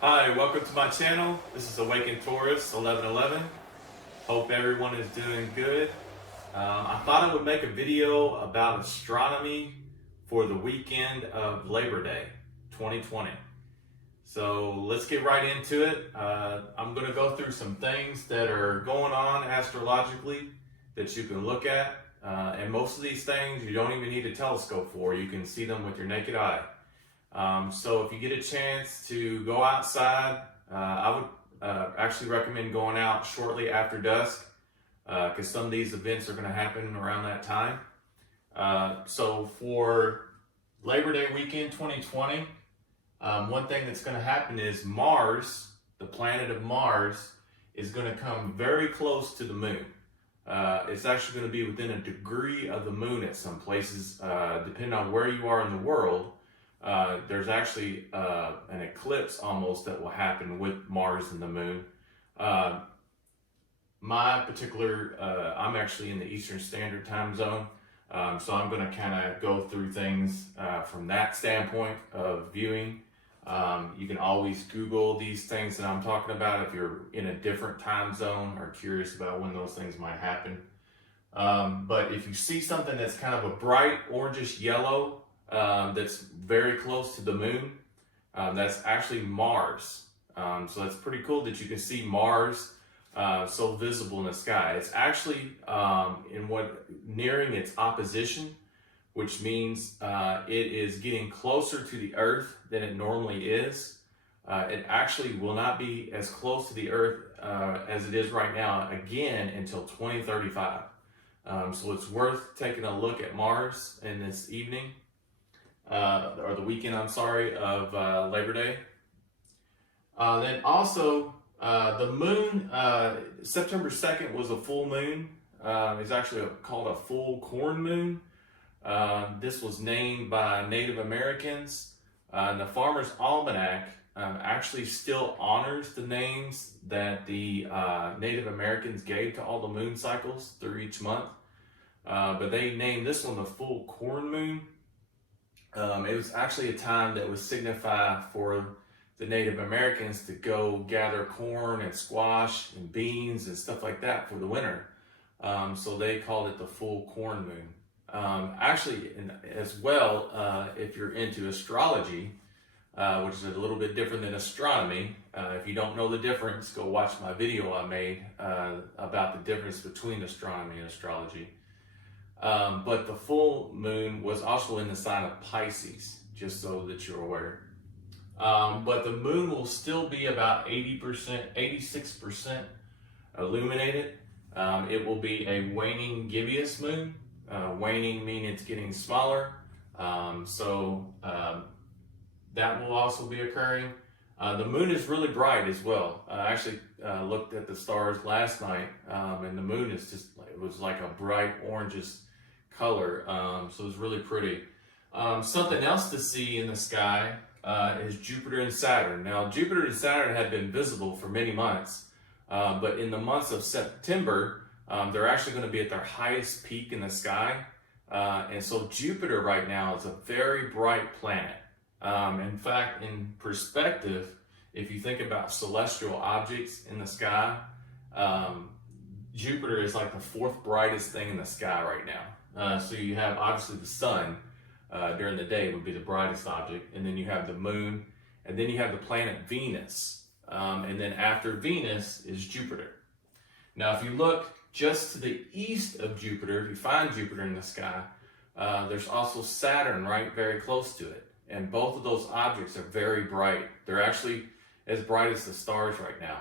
Hi, welcome to my channel. This is Awakened Taurus 1111. Hope everyone is doing good. I thought I would make a video about astronomy for the weekend of Labor Day 2020. So let's get right into it. I'm going to go through some things that are going on astrologically that you can look at. And most of these things you don't even need a telescope for. You can see them with your naked eye. So if you get a chance to go outside, I would actually recommend going out shortly after dusk because some of these events are going to happen around that time. So for Labor Day weekend 2020, one thing that's going to happen is Mars, the planet of Mars, is going to come very close to the moon. It's actually going to be within a degree of the moon at some places, depending on where you are in the world. There's actually an eclipse almost that will happen with Mars and the moon. My particular, I'm actually in the Eastern Standard Time zone, so I'm going to kind of go through things from that standpoint of viewing. You can always Google these things that I'm talking about if you're in a different time zone or curious about when those things might happen. But if you see something that's kind of a bright orangish yellow, that's very close to the moon, that's actually Mars. So that's pretty cool that you can see Mars so visible in the sky. It's actually nearing its opposition, which means it is getting closer to the Earth than it normally is. It actually will not be as close to the Earth as it is right now again until 2035. So it's worth taking a look at Mars in this evening. Or the weekend, I'm sorry, of Labor Day. Then also, the moon, September 2nd was a full moon. It's actually called a full corn moon. This was named by Native Americans. And the Farmer's Almanac actually still honors the names that the Native Americans gave to all the moon cycles through each month. But they named this one the full corn moon. It was actually a time that was signified for the Native Americans to go gather corn and squash and beans and stuff like that for the winter. So they called it the full corn moon. Actually, as well, if you're into astrology, which is a little bit different than astronomy, if you don't know the difference, go watch my video I made about the difference between astronomy and astrology. But the full moon was also in the sign of Pisces, just so that you're aware. But the moon will still be about 80%, 86% illuminated. It will be a waning gibbous moon. Waning meaning it's getting smaller. So that will also be occurring. The moon is really bright as well. I actually looked at the stars last night, and the moon is it was like a bright orangish color, so it's really pretty. Something else to see in the sky is Jupiter and Saturn. Now, Jupiter and Saturn had been visible for many months, but in the months of September, they're actually going to be at their highest peak in the sky. And so Jupiter right now is a very bright planet. In fact, in perspective, if you think about celestial objects in the sky, Jupiter is like the fourth brightest thing in the sky right now. So you have obviously the sun during the day would be the brightest object, and then you have the moon, and then you have the planet Venus, and then after Venus is Jupiter. Now if you look just to the east of Jupiter, if you find Jupiter in the sky, there's also Saturn right very close to it, and both of those objects are very bright. They're actually as bright as the stars right now.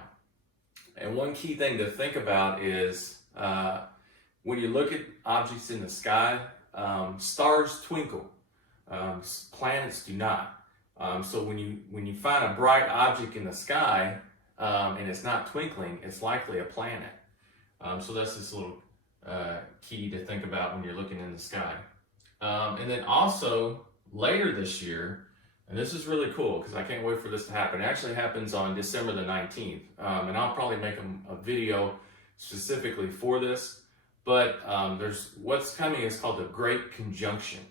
And one key thing to think about is when you look at objects in the sky, stars twinkle, planets do not. So when you find a bright object in the sky and it's not twinkling, it's likely a planet. So that's just a little key to think about when you're looking in the sky. And then also later this year, and this is really cool because I can't wait for this to happen. It actually happens on December the 19th. And I'll probably make a video specifically for this. But there's what's coming is called the Great Conjunction.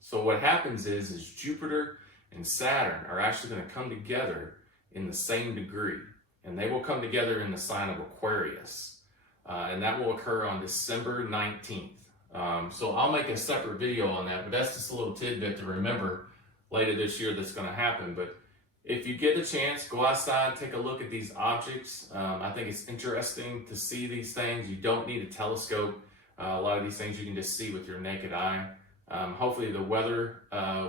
So what happens is Jupiter and Saturn are actually going to come together in the same degree, and they will come together in the sign of Aquarius, and that will occur on December 19th. So I'll make a separate video on that, but that's just a little tidbit to remember later this year that's going to happen. But if you get the chance, go outside, take a look at these objects. I think it's interesting to see these things. You don't need a telescope. A lot of these things you can just see with your naked eye. Hopefully the weather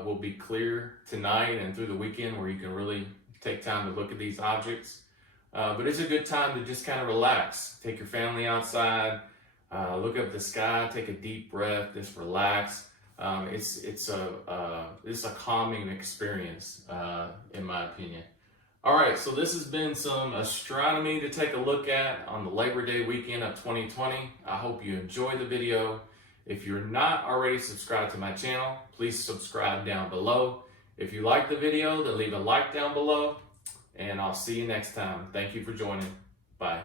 will be clear tonight and through the weekend where you can really take time to look at these objects. But it's a good time to just kind of relax. Take your family outside, look up at the sky, take a deep breath, just relax. It's a calming experience, in my opinion. All right, so this has been some astronomy to take a look at on the Labor Day weekend of 2020. I hope you enjoyed the video. If you're not already subscribed to my channel, please subscribe down below. If you like the video, then leave a like down below, and I'll see you next time. Thank you for joining.